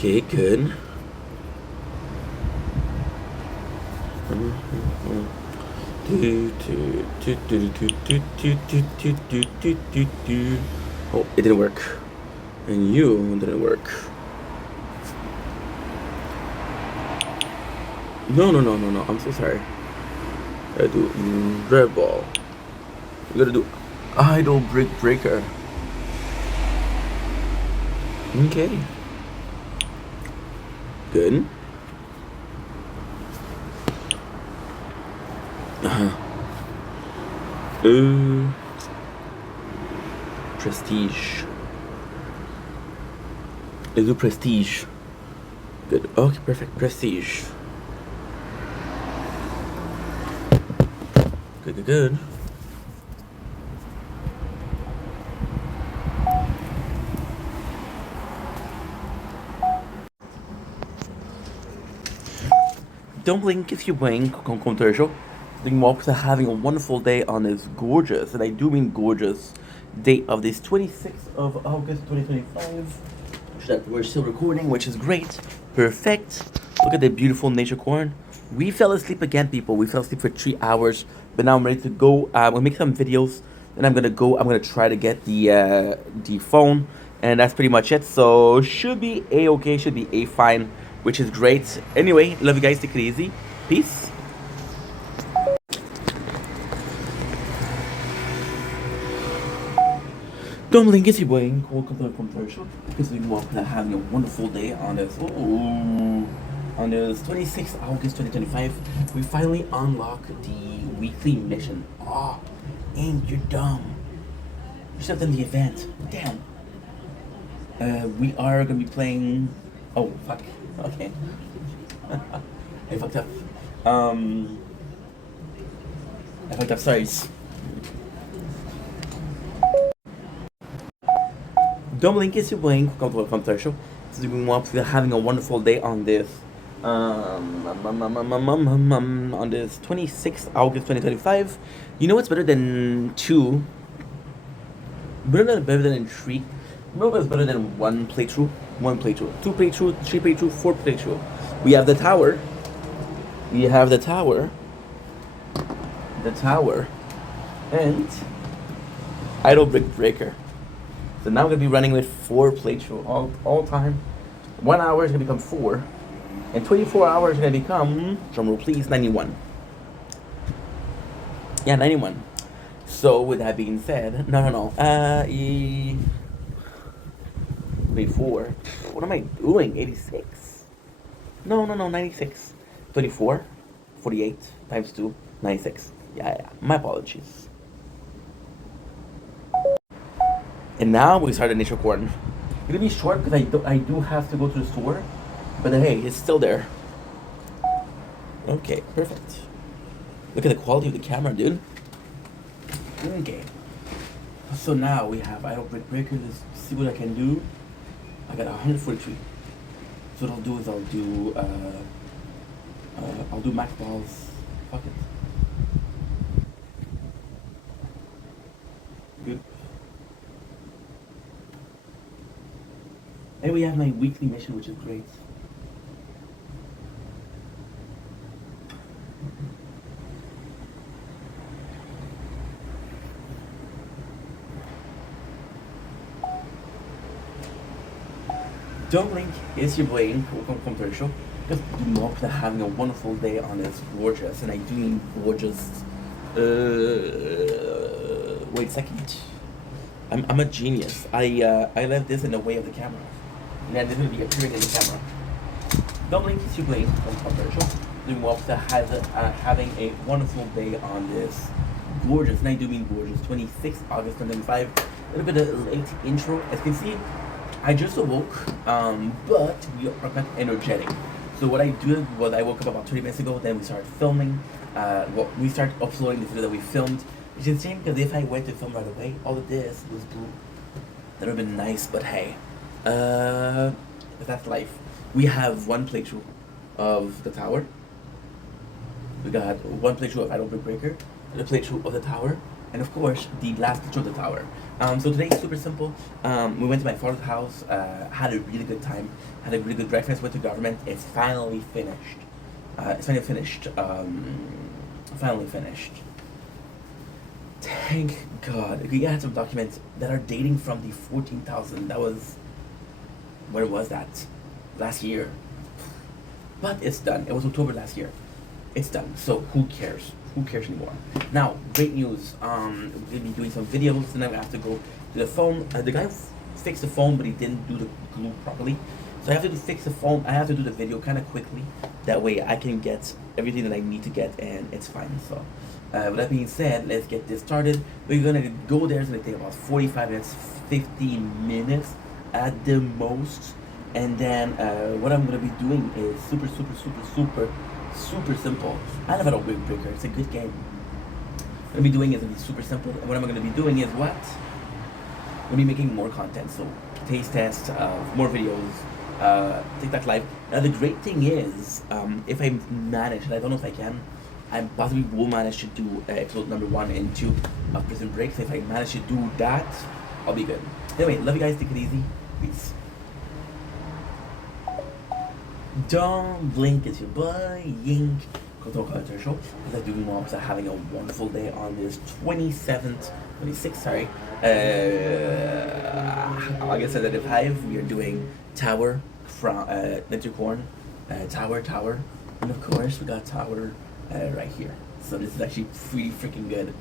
Okay, good. Oh, it didn't work. And you didn't work. No. I'm so sorry. I do red ball. We gotta do idle brick breaker. Okay. Good. Prestige. Let's do prestige. Good. Okay, perfect. Prestige. Good. Don't blink if you blink, commercial. The mobs are having a wonderful day on this gorgeous, and I do mean gorgeous, day of this 26th of August 2025. That we're still recording, which is great. Perfect. Look at the beautiful nature corn. We fell asleep again, people. We fell asleep for 3 hours, but now I'm ready to go. We'll make some videos, and I'm gonna try to get the phone, and that's pretty much it. So should be a-okay, should be a-fine, which is great. Anyway, love you guys. Take it easy. Peace. Don't blink, it's your boy. Welcome to the commercial. Because we're having a wonderful day on this. On this 26th August 2025, we finally unlock the weekly mission. And you're dumb. You're still in the event. Damn. We are gonna be playing. Oh fuck. Okay. I fucked up. I fucked up. Sorry. Don't blink, it's your blink. Welcome to the commercial. So we're having a wonderful day on this. On this 26th August 2025. You know what's better than two? Better than three. You know what's better than one playthrough? One playthrough. Two playthrough, three playthrough, four playthrough. We have the tower. We have the tower. The tower. And Idle Brick Breaker. So now we're gonna be running with 4 playthrough all time. 1 hour is gonna become 4. And 24 hours is gonna become, drumroll please, 91. Yeah, 91. So with that being said, no. 24. What am I doing? 86. No, 96. 24, 48 times 2, 96. Yeah. My apologies. And now we start the nature corn. It's gonna be short because I do have to go to the store, but hey, it's still there. Okay, perfect. Look at the quality of the camera, dude. Okay. So now we have Idle Brick Breaker. Let's see what I can do. I got 143. So what I'll do is I'll do max balls. Fuck it. Good. And we have my weekly mission, which is great. Don't blink, it's your boy, welcome to the show. Just do not having a wonderful day on this gorgeous, and I do mean gorgeous. Wait a second. I'm a genius. I left this in the way of the camera. And then this will be appearing in the camera. Don't blink, it's your boy, welcome to the show. Doing well to having a wonderful day on this gorgeous, and I do mean gorgeous, 26th August 2025. A little bit of a late intro. As you can see, I just awoke, but we are quite energetic. So what I did was I woke up about 30 minutes ago, then we started filming. We started uploading the video that we filmed, which is a shame because if I went to film right away, all of this was blue. That would have been nice, but hey. But that's life. We have 1 playthrough of the tower. We got 1 playthrough of Idle Brick Breaker, and a playthrough of the tower. and of course the last picture of the tower. So today is super simple. We went to my father's house, had a really good time, had a really good breakfast with the government. It's finally finished. It's finally finished. Finally finished. Thank God. We had some documents that are dating from the 14,000. That was, where was that? Last year. But it's done. It was October last year. It's done. So who cares? Who cares anymore? Now, great news. We'll be doing some videos, and then we have to go to the phone. The guy fixed the phone, but he didn't do the glue properly. So I have to fix the phone. I have to do the video kind of quickly. That way I can get everything that I need to get, and it's fine. So, with that being said, let's get this started. We're gonna go there. It's gonna take about 45 minutes, 50 minutes at the most. And then what I'm gonna be doing is super simple. I love a Wig Breaker. It's a good game. What I'm gonna be doing is gonna be super simple. And what I'm gonna be doing is what? I'm gonna be making more content. So taste test, more videos, TikTok live. Now the great thing is, if I manage, and I don't know if I can, I possibly will manage to do episode number 1 and 2 of Prison Break. So if I manage to do that, I'll be good. Anyway, love you guys. Take it easy. Peace. Don't blink, it's your boy Yink. Koto Culture Show. Because I do mobs are having a wonderful day on this 26th, sorry. August 5. We are doing Tower from Lintercorn. Tower. And of course, we got Tower right here. So this is actually pretty freaking good.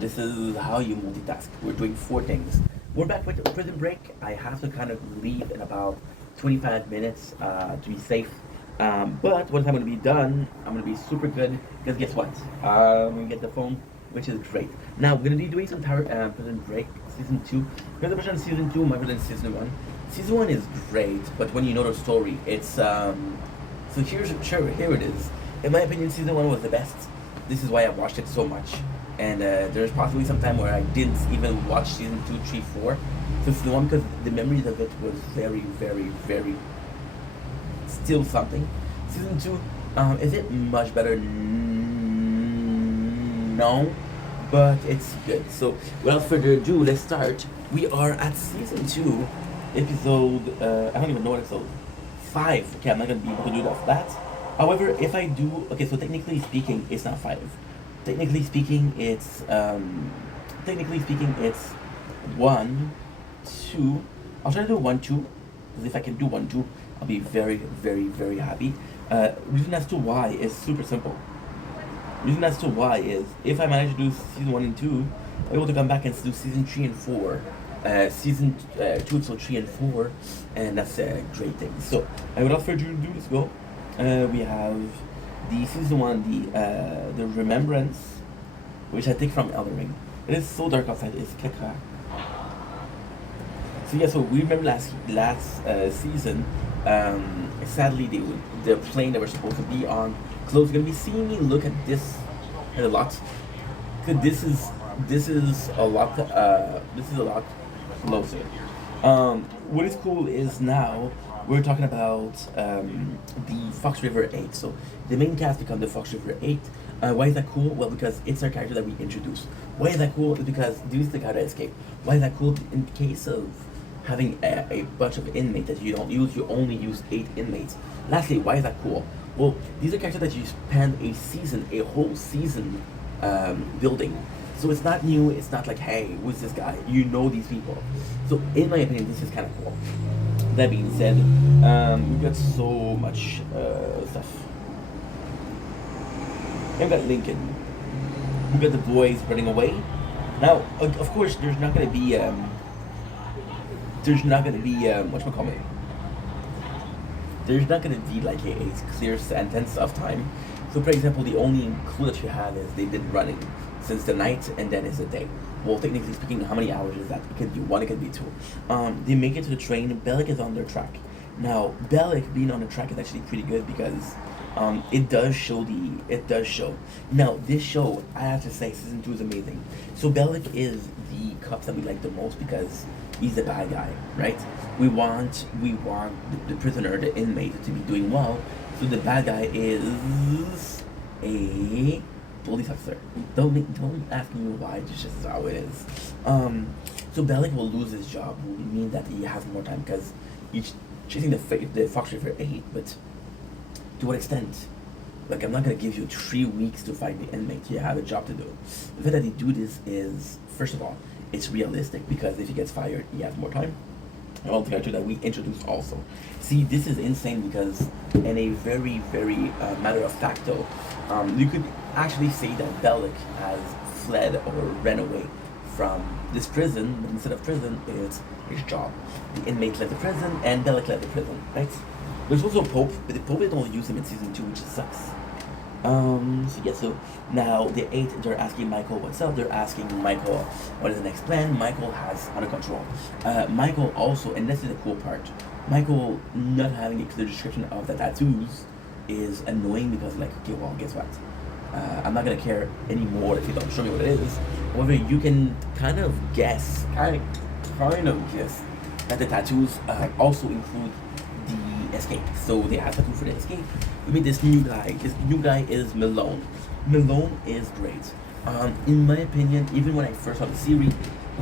This is how you multitask. We're doing 4 things. We're back with Prison Break. I have to kind of leave in about 25 minutes to be safe. But once I'm going to be done, I'm going to be super good. Because guess what? We get the phone, which is great. Now, we're going to be doing some Prison Break Season 2. Because the version of Season 2, my version is Season 1. Season 1 is great, but when you know the story, it's... So here it is. In my opinion, Season 1 was the best. This is why I watched it so much. And there's possibly some time where I didn't even watch Season 2, 3, 4. So Season 1, because the memories of it was very still something. Season 2, is it much better? No, but it's good. So without further ado, let's start. We are at Season 2, episode, I don't even know what episode, 5. Okay, I'm not going to be able to do that. However, if I do, okay, so technically speaking, it's not 5. Technically speaking, it's 1, 2. I'll try to do 1, 2, because if I can do 1, 2, I'll be very happy. Reason as to why is super simple. Reason as to why is, if I manage to do Season 1 and 2, I'm able to come back and do Season 3 and 4. Season 2, episode 3 and 4, and that's a great thing. So, without further ado, let's go. We have the Season 1, the Remembrance, which I take from Elden Ring. It is so dark outside, it's Kekka. So yeah, so we remember last season, sadly the plane that we're supposed to be on closed. You're gonna be seeing me look at this a lot, because this is a lot closer. What is cool is now we're talking about the Fox River 8. So the main cast become the Fox River 8. Why is that cool? Well, because it's our character that we introduced. Why is that cool? Because this is the guy that escaped. Why is that cool? In case of having a bunch of inmates that you don't use, you only use 8 inmates. Lastly, why is that cool? Well, these are characters that you spend a whole season building. So it's not new, it's not like, hey, who's this guy? You know these people. So in my opinion, this is kind of cool. That being said, we've got so much stuff. We've got Lincoln. We've got the boys running away. Now, of course, there's not going to be whatchamacallit. There's not going to be like a clear sentence of time. So, for example, the only clue that you have is they've been running since the night, and then it's the day. Well, technically speaking, how many hours is that? It could be 1, it could be 2. They make it to the train. Bellic is on their track. Now, Bellic being on the track is actually pretty good because it does show. Now, this show, I have to say, Season 2 is amazing. So Bellic is the cops that we like the most because he's the bad guy, right? We want the prisoner, the inmate, to be doing well. So the bad guy is a police officer. Don't ask me why. It's just how it is. So Bellic will lose his job. Will mean that he has more time because he's chasing the Fox River 8. But to what extent? Like, I'm not gonna give you 3 weeks to find the inmate. You have a job to do. The fact that they do this is, first of all, it's realistic because if he gets fired, he has more time. And all the character that we introduced also. See, this is insane because in a very, very matter of facto, you could actually say that Bellic has fled or ran away from this prison, but instead of prison, it's his job. The inmate left the prison, and Bellic left the prison, right? There's also Pope, but the Pope, they don't use him in season 2, which sucks. So yeah, so now the 8, they're asking Michael what's up, they're asking Michael what is the next plan. Michael has under control. Michael also, and this is the cool part, Michael not having a clear description of the tattoos is annoying because, like, okay, well, guess what? I'm not gonna care anymore if you don't show me what it is. However, you can kind of guess, kind of guess that the tattoos also include the escape. So they have tattoo for the escape. We meet this new guy. This new guy is Malone. Malone is great. In my opinion, even when I first saw the series,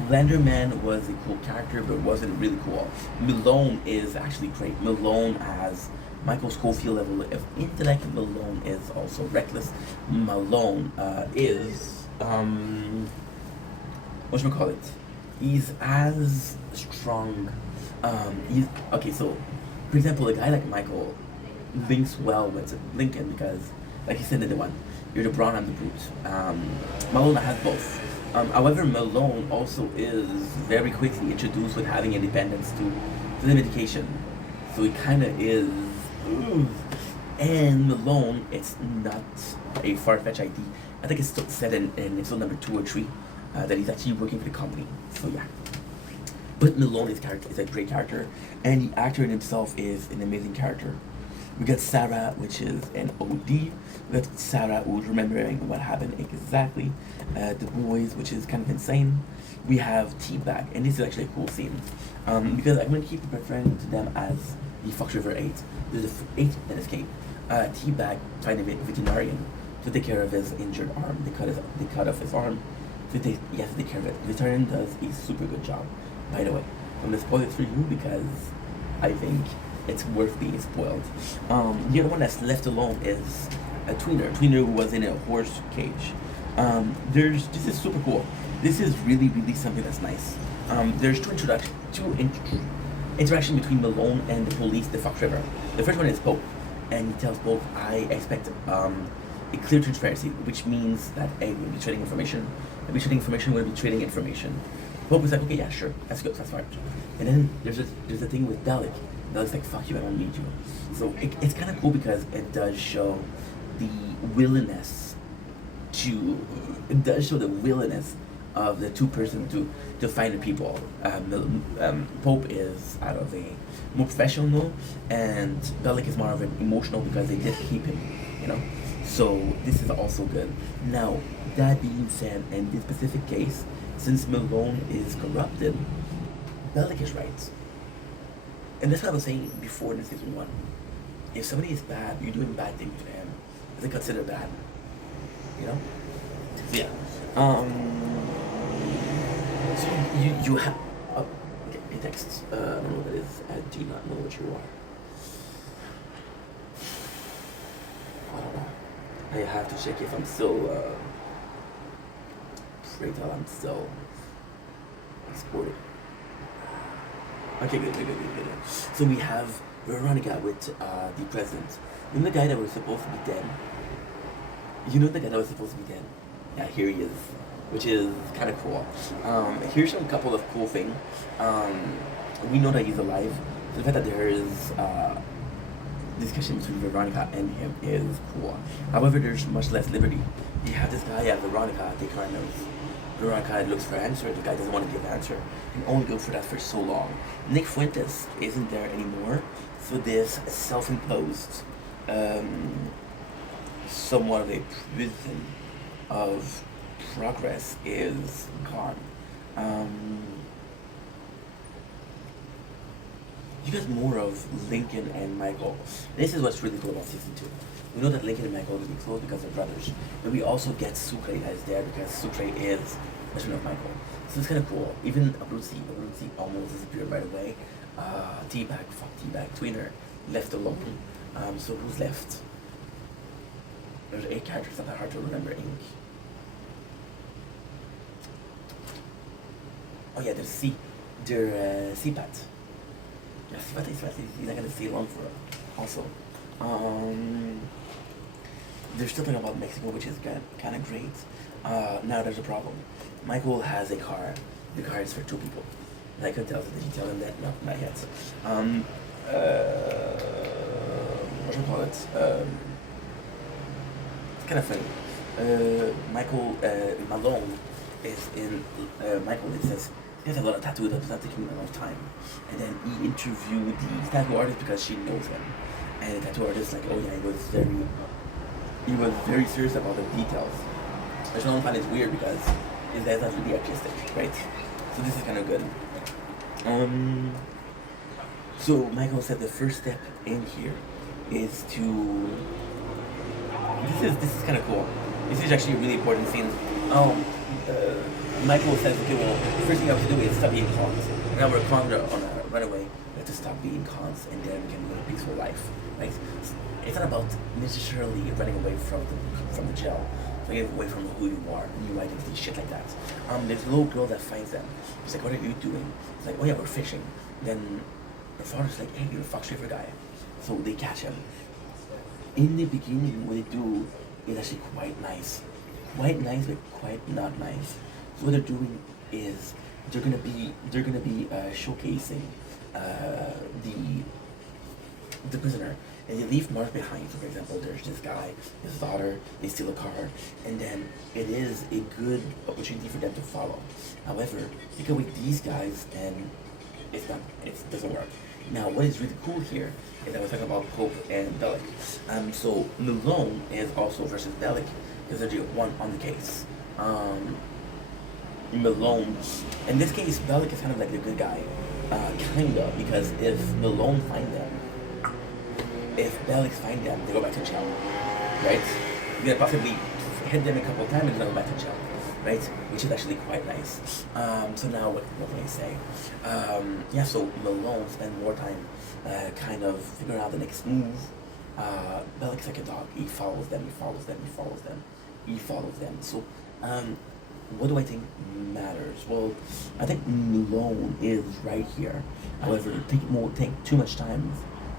Lenderman was a cool character, but wasn't really cool. Malone is actually great. Malone has Michael Scofield level of intellect. Malone is also reckless. Malone is whatchamacallit? He's as strong. He's okay. So, for example, a guy like Michael links well with Lincoln because, like he said in the one, you're the brawn, I'm the brute. Malone has both. However, Malone also is very quickly introduced with having independence to the medication. So he kind of is. And Malone, it's not a far-fetched idea. I think it's still said in episode number 2 or 3 that he's actually working for the company. So yeah. But Malone is a great character, and the actor in himself is an amazing character. We got Sarah, which is an OD. We got Sarah, who's remembering what happened exactly. The boys, which is kind of insane. We have T-Bag, and this is actually a cool scene. Because I'm going to keep referring to them as the Fox River 8. There's the 8 that escape. T-Bag find a veterinarian to take care of his injured arm. They cut off his arm. So he has to take care of it. The veterinarian does a super good job, by the way. I'm going to spoil it for you because I think it's worth being spoiled. The other one that's left alone is a tweener. Tweener who was in a horse cage. This is super cool. This is really, really something that's nice. There's two interaction between Malone and the police, the Fox River. The first one is Pope, and he tells Pope, I expect a clear transparency, which means that A, we'll be trading information. We'll be trading information, we'll be trading information. Pope is like, okay, yeah, sure, that's good, that's fine. And then there's a thing with Bellic. Bellic's like, fuck you, I don't need you. So it's kind of cool because it does show the willingness of the two persons to find the people. Pope is out of a more professional, and Bellic is more of an emotional because they did keep him, you know. So this is also good. Now, that being said, in this specific case, since Malone is corrupted, Bellic is right. And that's what I was saying before in season 1. If somebody is bad, you're doing bad things to him. Is it considered bad? You know? So yeah. So you have okay, a text. I don't know what that is. I do not know what you are. I don't know. I have to check if I'm still pray tell I'm still exported. Okay, good. So we have Veronica with the president. You know the guy that was supposed to be dead? Yeah, here he is, which is kind of cool. Here's a couple of cool things. We know that he's alive. So the fact that there is discussion between Veronica and him is cool. However, there's much less liberty. You have this guy at Veronica, Veronica looks for answers, the guy doesn't want to give an answer, and only go for that for so long. Nick Fuentes isn't there anymore, so this self-imposed, somewhat of a prison of progress is gone. you get more of Lincoln and Michael. This is what's really cool about season two. We know that Lincoln and Michael are really close because they're brothers, but we also get Sucre that is there because Sucre is a son of Michael. So it's kind of cool. Even Abruzzi almost disappeared right away. Teabag, fuck Teabag, Tweener left alone. So who's left? There's 8 characters, not that hard to remember. Ink. Oh yeah, there's CPAT. Yeah, CPAT is he's not gonna stay long for it. Also, they're still talking about Mexico, which is kind of great. Now there's a problem. Michael has a car. The car is for 2 people. And I couldn't tell him. Did you tell him that? No, not yet. What do you call it? It's kind of funny. Michael Malone is in. Michael, it says he has a lot of tattoos, but it's not taking him a long time. And then he interviewed the tattoo artist because she knows him. And the tattoo artist like, oh yeah, he was very serious about the details. Which I don't find it weird because his dad's not really artistic, right? So this is kind of good. So Michael said the first step in here is to. This is kind of cool. This is actually a really important scene. Michael says, okay, well, the first thing I have to do is stop being cons. And now we're cons on a runaway. We have to stop being cons, and then we can live a peaceful life, right? It's not about necessarily running away from the jail, running away from who you are, new identity, shit like that. There's a little girl that finds them. She's like, what are you doing? It's like, oh yeah, we're fishing. Then her father's like, hey, you're a Fox River guy. So they catch him. In the beginning, what they do is actually quite nice. Quite nice, but quite not nice. So what they're doing is they're gonna be showcasing the prisoner, and they leave marks behind. So for example, there's this guy, his daughter, they steal a car, and then it is a good opportunity for them to follow. However, you go with these guys, and it doesn't work. Now, what is really cool here is that we're talking about Pope and Bellic. So Malone is also versus Bellic because they're the one on the case. Malone, in this case, Bellic is kind of like the good guy, kinda, because if Malone if Bellic find them, they go back to jail, right? You're gonna possibly hit them a couple of times and then go back to jail, right? Which is actually quite nice. So now what can I say? Yeah, so Malone spend more time kind of figuring out the next move. Bellic's like a dog. He follows them, he follows them, he follows them, he follows them. So, what do I think matters? Well, I think Malone is right here. However, take too much time,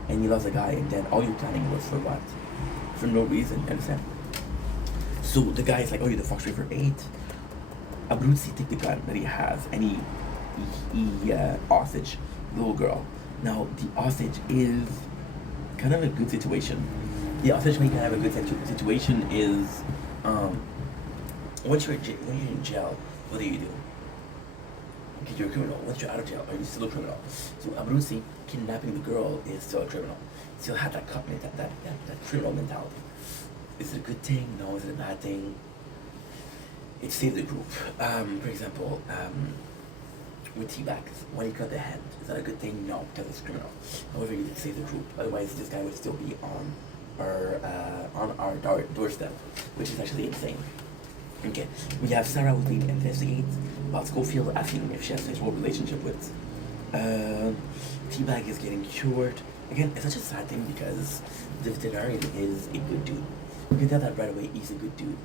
and you lost a guy, and then all your planning was for what? For no reason, you understand? So the guy is like, oh, you're the Fox River 8. Abruzzi take the gun that he has, and he hostage the little girl. Now, the hostage is kind of a good situation. The hostage when you can have a good situation is, when you're in jail, what do? Okay, you're a criminal. Once you're out of jail, are you still a criminal? So Abruzzi, kidnapping the girl is still a criminal. Still have that criminal mentality. Is it a good thing? No. Is it a bad thing? It saved the group. For example, with Teabag, when he cut the hand, is that a good thing? No, because it's criminal. However, you did save the group. Otherwise, this guy would still be on our doorstep, which is actually insane. Okay, we have Sarah who's being investigated about Schofield, asking if she has a sexual relationship with. Teabag is getting cured. Again, it's such a sad thing because the veterinarian is a good dude. You can tell that right away, he's a good dude.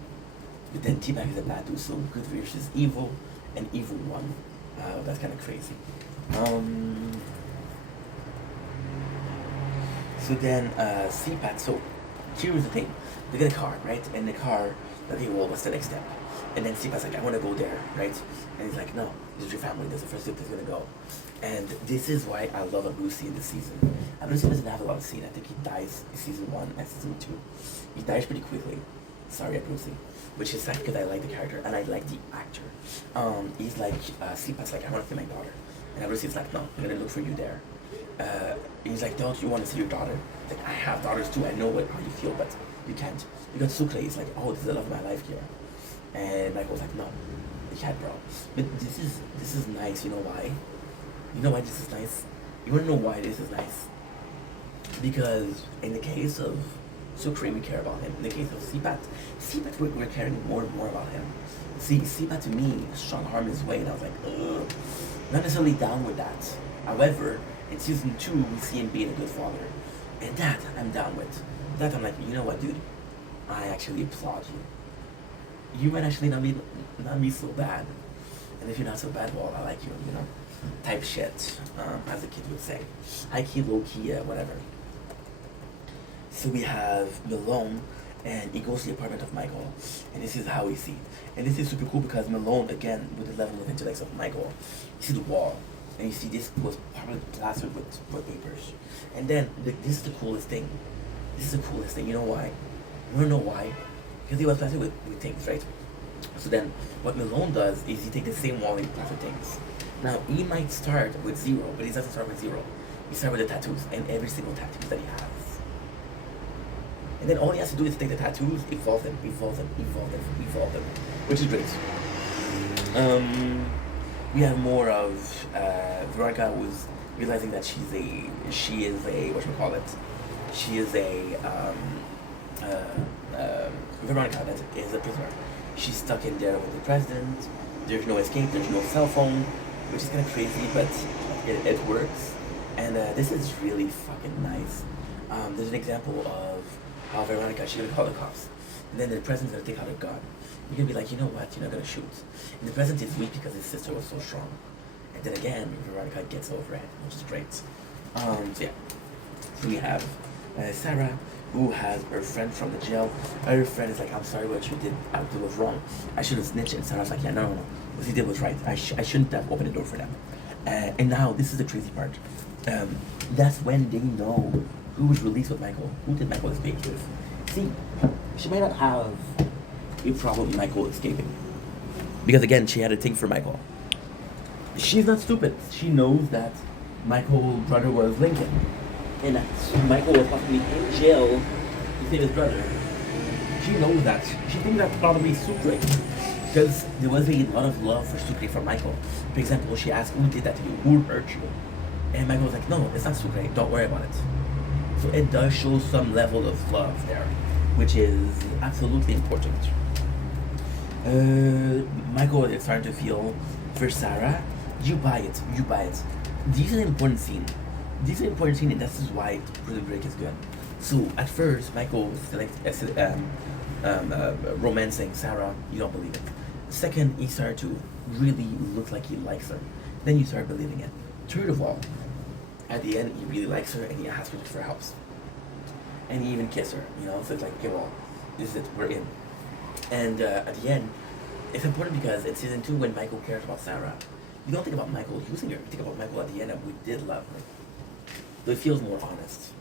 But then Teabag is a bad dude, so good versus evil, and evil won. That's kind of crazy. So then, CPAT, so here was the thing. They get a car, right? And the car, okay, well, what's the next step? And then CPAT's like, I want to go there, right? And he's like, no, this is your family, that's the first step that's going to go. And this is why I love Abruzzi in this season. Abruzzi doesn't have a lot of scene. I think he dies in season 1 and season 2. He dies pretty quickly. Sorry, Abruzzi. Which is sad because I like the character and I like the actor. He's like, CPAT's like, I want to see my daughter. And Abruzzi's like, no, I'm going to look for you there. He's like, don't you want to see your daughter? Like, I have daughters too, I know how you feel, but you can't. Because Sucre is like, oh, this is the love of my life here. And Michael's like, no, you can't, bro. But this is nice, you know why? You know why this is nice? You wanna know why this is nice? Because in the case of Sucre, we care about him. In the case of Sipat, we're caring more and more about him. See, Sipat to me strong arm his way, and I was like, ugh, not necessarily down with that. However, in season 2, we see him being a good father, and that I'm down with. That I'm like, you know what, dude? I actually applaud you. You might actually not be so bad, and if you're not so bad, well, I like you, you know, type shit, as the kid would say, high key, low key, whatever. So we have Malone, and he goes to the apartment of Michael, and this is how we see. And this is super cool because Malone, again, with the level of intellect of Michael, you see the wall, and you see this was probably plastered with papers. And then this is the coolest thing. This is the coolest thing. You know why? You wanna know why? Because he was plastered with things, right? So then, what Malone does is he takes the same wall and he plaster things. Now he might start with 0, but he doesn't start with 0. He starts with the tattoos and every single tattoo that he has. And then all he has to do is take the tattoos, evolve them, which is great. We have more of Veronica, who's realizing that she is a whatchamacallit, she is a Veronica that is a prisoner. She's stuck in there with the president. There's no escape. There's no cell phone, which is kind of crazy, but it works. And this is really fucking nice. There's an example of how Veronica, she's gonna call the cops, and then the president's gonna take out a gun. You're gonna be like, you know what? You're not gonna shoot. And the president is weak because his sister was so strong. And then again, Veronica gets over it, which is great. So yeah. So we have Sarah, who has her friend from the jail. Her friend is like, I'm sorry, what you did was wrong. I should have snitched. And Sarah's like, yeah, no. What you did was right. I shouldn't have opened the door for them. And now, this is the crazy part. That's when they know who was released with Michael. Who did Michael escape with? See, she might not have a problem with Michael escaping. Because again, she had a thing for Michael. She's not stupid. She knows that Michael's brother was Lincoln. And that Michael was possibly in jail to save his brother. She knows that. She thinks that's probably Sucre. Because there was a lot of love for Sucre from Michael. For example, she asked, who did that to you? Who hurt you? And Michael was like, no, it's not Sucre. Don't worry about it. So it does show some level of love there, which is absolutely important. Michael is starting to feel for Sarah. You buy it. This is an important scene. And this is why Prison Break is good. So at first, Michael was romancing Sarah. You don't believe it. Second, he started to really look like he likes her. Then you start believing it. Third of all, at the end, he really likes her and he asks her for help. And he even kissed her, you know? So it's like, okay, well, this is it, we're in. And at the end, it's important because in season 2, when Michael cares about Sarah, you don't think about Michael using her. You think about Michael at the end, and we did love her. So it feels more honest.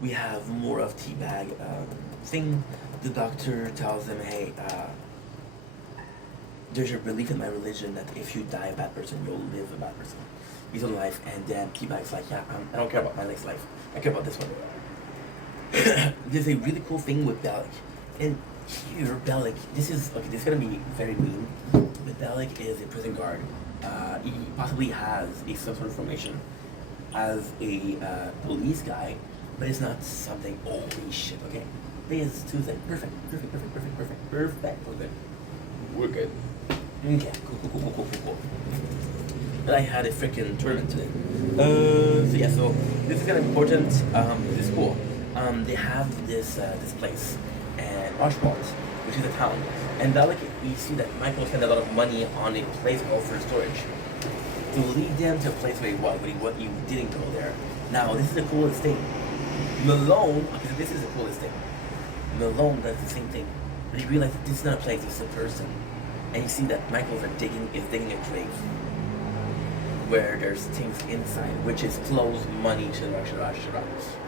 We have more of Teabag thing. The doctor tells him, hey, there's a belief in my religion that if you die a bad person, you'll live a bad person. He's alive, and then Teabag's like, yeah, I don't care about my next life. I care about this one. There's a really cool thing with Bellic. And here, Bellic, this is gonna be very mean, but Bellic is a prison guard. He possibly has some sort of formation as a police guy, but it's not something, holy shit, okay. Phase 2 thing, perfect. We're good. Okay, cool. But I had a freaking tournament today. So yeah, so this is kind of important. This is cool. They have this place, and Archibald, which is a town, and that you see that Michael spent a lot of money on a place called for storage to lead them to a place where he didn't go there. Now this is the coolest thing. Malone, okay, this is the coolest thing. Malone does the same thing, but he realized this is not a place, it's a person, and you see that Michael's digging a grave where there's things inside, which is clothes, money, shira.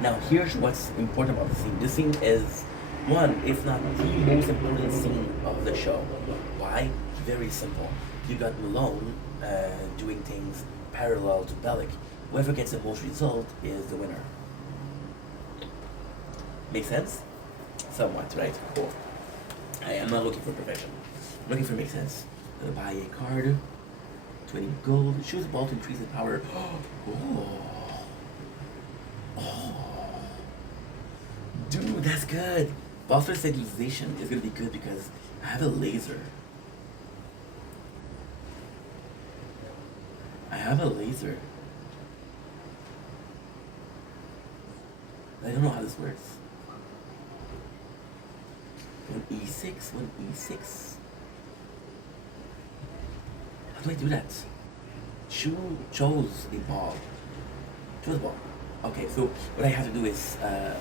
Now here's what's important about the scene. This scene is one, if not the most important scene of the show. Why? Very simple. You got Malone doing things parallel to Bellic. Whoever gets the most result is the winner. Make sense? Somewhat, right? Cool. I am not looking for perfection. I'm looking for make sense. I'm gonna buy a card 20 gold. Choose a ball to increase its power. Oh. Oh. Dude, that's good. Buffer stabilization is gonna be good because I have a laser. I have a laser. I don't know how this works. 1e6, 1e6. How do I do that? Chose a ball. Choose a ball. Okay, so what I have to do is,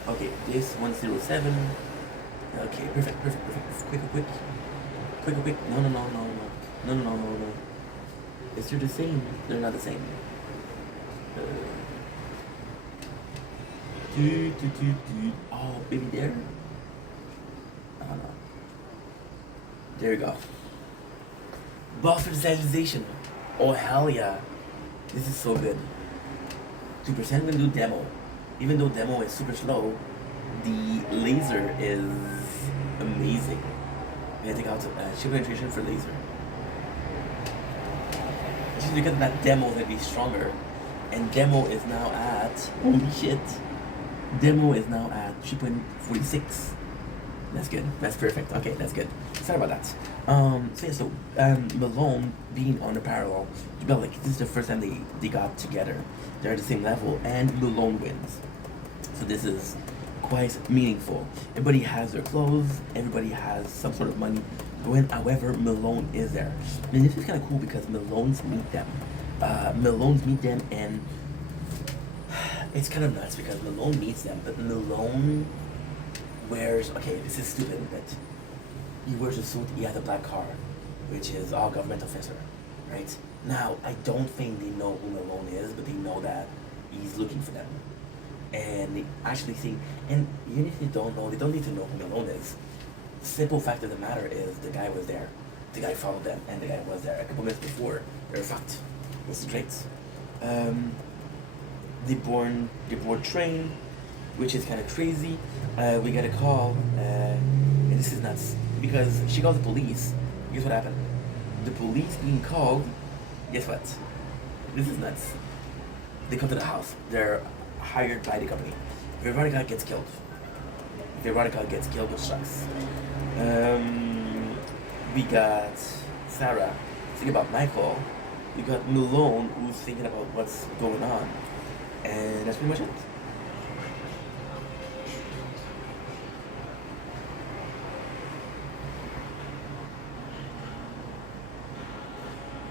okay, this 107. Okay, perfect. Quick. No. Is they're the same? They're not the same. Oh, baby, there. Oh no. There you go. Buffer stabilization. Oh hell yeah. This is so good. 2% gonna do demo. Even though demo is super slow, the laser is amazing. I'm gonna take out chip penetration for laser. Just because that demo is gonna be stronger. And demo is now at, holy shit. Demo is now at 3.46. That's good. That's perfect. Okay, that's good. Sorry about that. So Malone being on the parallel, but like this is the first time they got together. They're at the same level, and Malone wins. So this is quite meaningful. Everybody has their clothes. Everybody has some sort of money going. However, Malone is there, and this is kind of cool because Malone's meet them. And it's kind of nuts because Malone meets them, but Malone wears, okay, this is stupid, but he wears a suit, he has a black car, which is all government officer, right? Now, I don't think they know who Malone is, but they know that he's looking for them. And they actually think, and even if they don't know, they don't need to know who Malone is. The simple fact of the matter is the guy was there. The guy followed them, and the guy was there a couple minutes before. They're fucked. This is great. They board train, which is kind of crazy. We got a call, and this is nuts because she called the police. Guess what happened? The police being called. Guess what? This is nuts. They come to the house. They're hired by the company. Veronica gets killed. Which sucks. We got Sarah thinking about Michael. We got Malone who's thinking about what's going on. And that's pretty much it.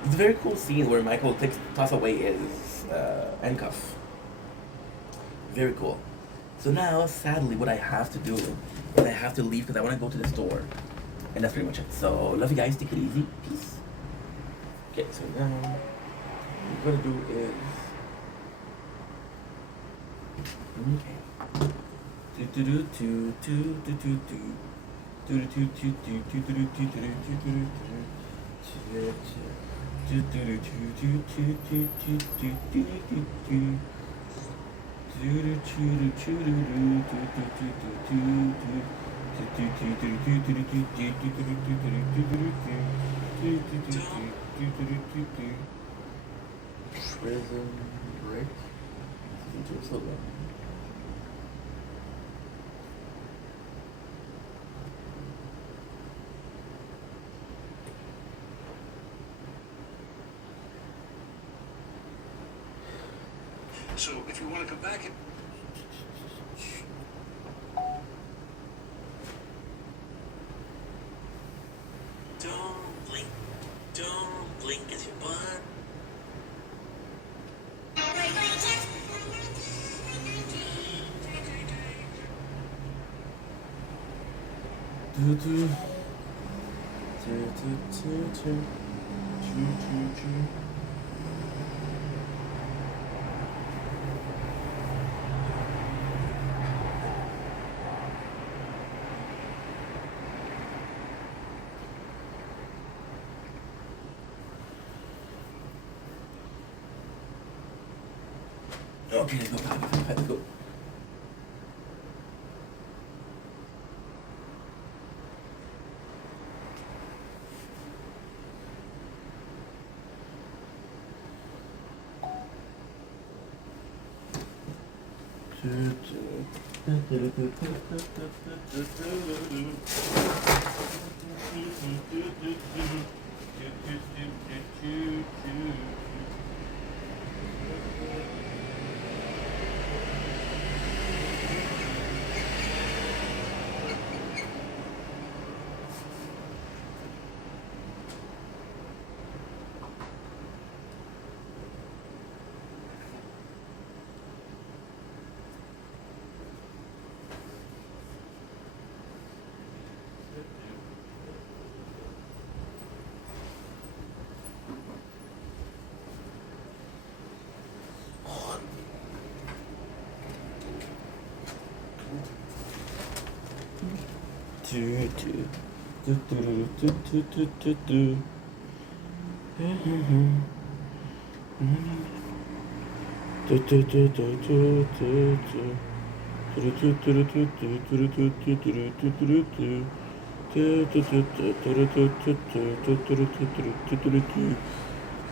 It's a very cool scene where Michael toss away his handcuff. Very cool. So now, sadly, what I have to do is I have to leave because I want to go to the store. And that's pretty much it. So, love you guys. Take it easy. Peace. Okay, so now what we're going to do is... Prison break. So if you want to come back and... Don't blink as your butt. Okay, let's go. Let's go.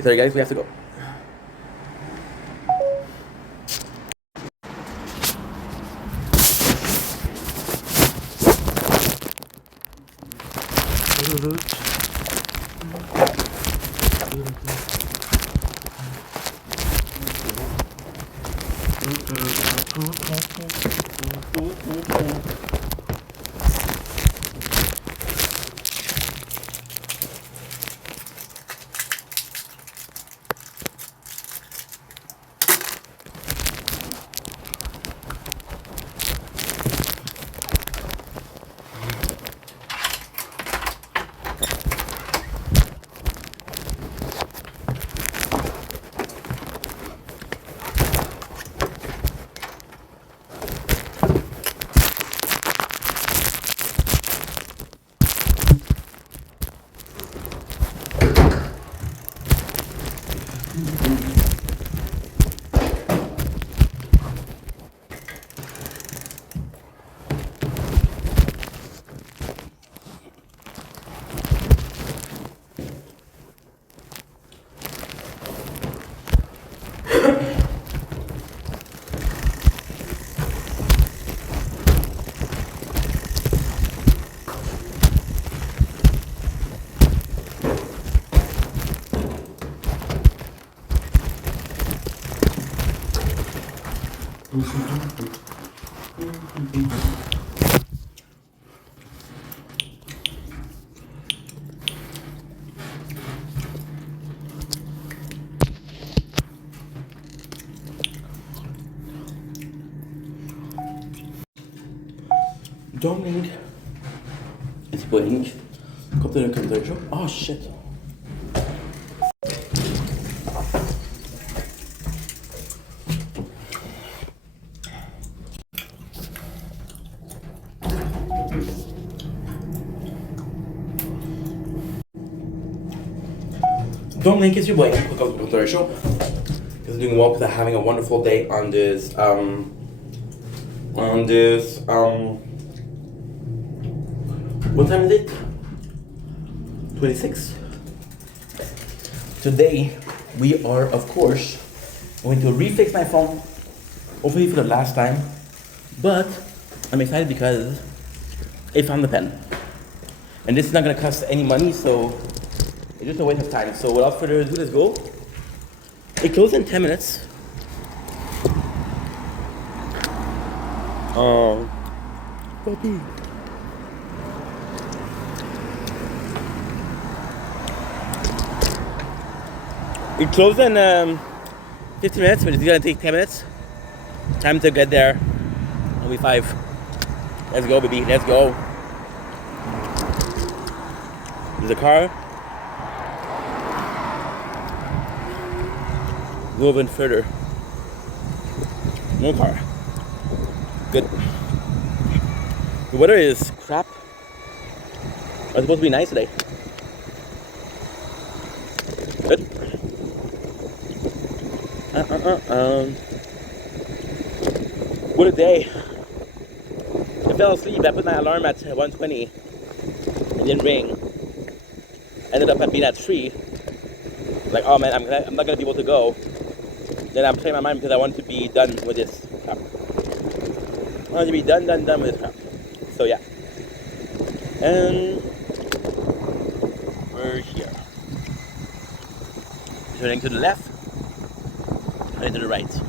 Sorry guys, we have to go. Dominic is playing. Komt er een computer op? Oh shit. Dominic is your boy. Welcome to the computer shop. He's doing well because they're having a wonderful day on this what time is it? 26. Today we are of course going to refix my phone, hopefully for the last time, but I'm excited because I found the pen and this is not going to cost any money, so it's just a waste of time. So without further ado, let's go. It closes in 10 minutes. Puppy. It closes in 15 minutes, but it's gonna take 10 minutes. Time to get there. Only 5. Let's go, baby. Let's go. There's a car. Moving further. No car. Good. The weather is crap. It's supposed to be nice today. Good. What a day. I fell asleep. I put my alarm at 1:20. It didn't ring. Ended up being at 3. Like, oh man, I'm not gonna be able to go. Then I'm playing my mind because I want to be done with this crap. I want to be done with this crap. So yeah. And we're here. Turning to the left, turning to the right.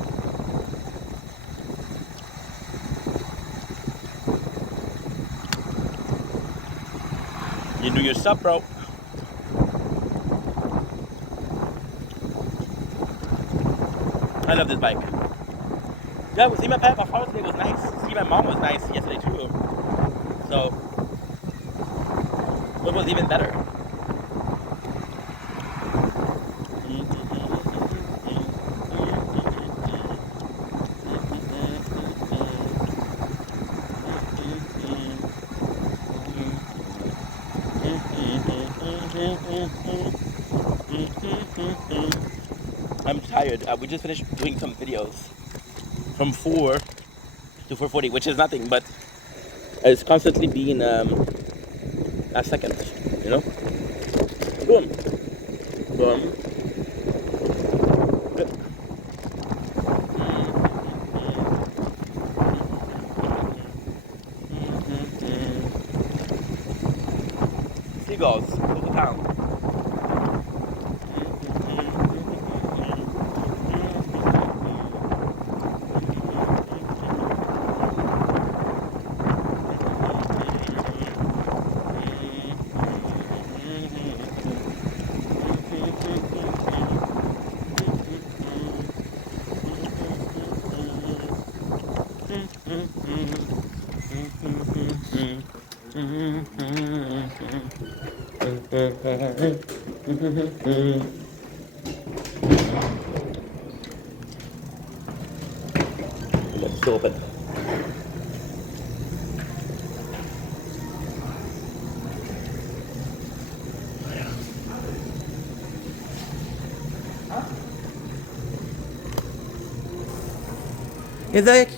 You do your stuff, bro. I love this bike. Yeah, see my performance today was nice. See my mom was nice yesterday too. So it was even better. I'm tired. We just finished doing some videos from 4 to 4:40, which is nothing, but it's constantly being a second, you know? Boom. Boom. Good. Seagulls, go to town. Let's open. Et Zach?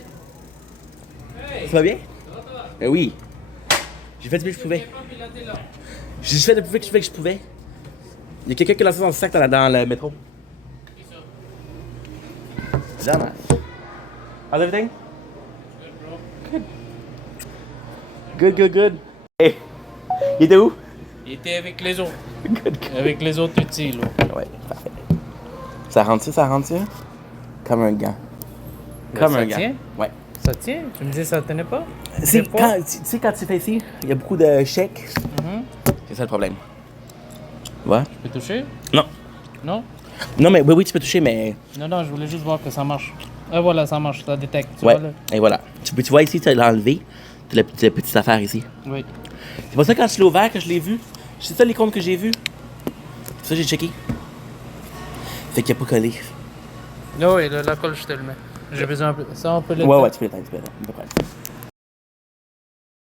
Hey, Ça va bien? ça va, toi? Oui. J'ai fait du mieux que je pouvais. J'ai fait le plus que je pouvais. Il y a quelqu'un qui a lancé son sac dans le métro. Qui ça? Dommage. How's everything? Good, bro. Good. Hey. Il était où? Il était avec les autres. Good. Avec les autres utiles, là. Ouais, parfait. Ça rentre-tu? Comme un gant. Comme ça un gant. tient? Ouais. Ça tient? Tu me dis ça tenait pas? C'est pas? quand, tu sais, quand tu fais ici, il y a beaucoup de chèques. Mhm. C'est ça le problème. Ouais? Tu peux toucher? Non. Non? Non, mais oui, tu peux toucher, mais. Non, je voulais juste voir que ça marche. Ah voilà, ça marche, ça détecte. Tu Ouais. vois, là? Et voilà. Tu vois ici, tu l'as enlevé. Tu as la petite affaire ici. Oui. C'est pour ça que quand je l'ai ouvert, que je l'ai vu. C'est ça les comptes que j'ai vus. C'est ça j'ai checké. Fait qu'il n'y a pas collé. Oui, la colle, je te le mets. J'ai besoin un peu. Ça, on peut le. Ouais, tu peux l'éteindre, pas de problème.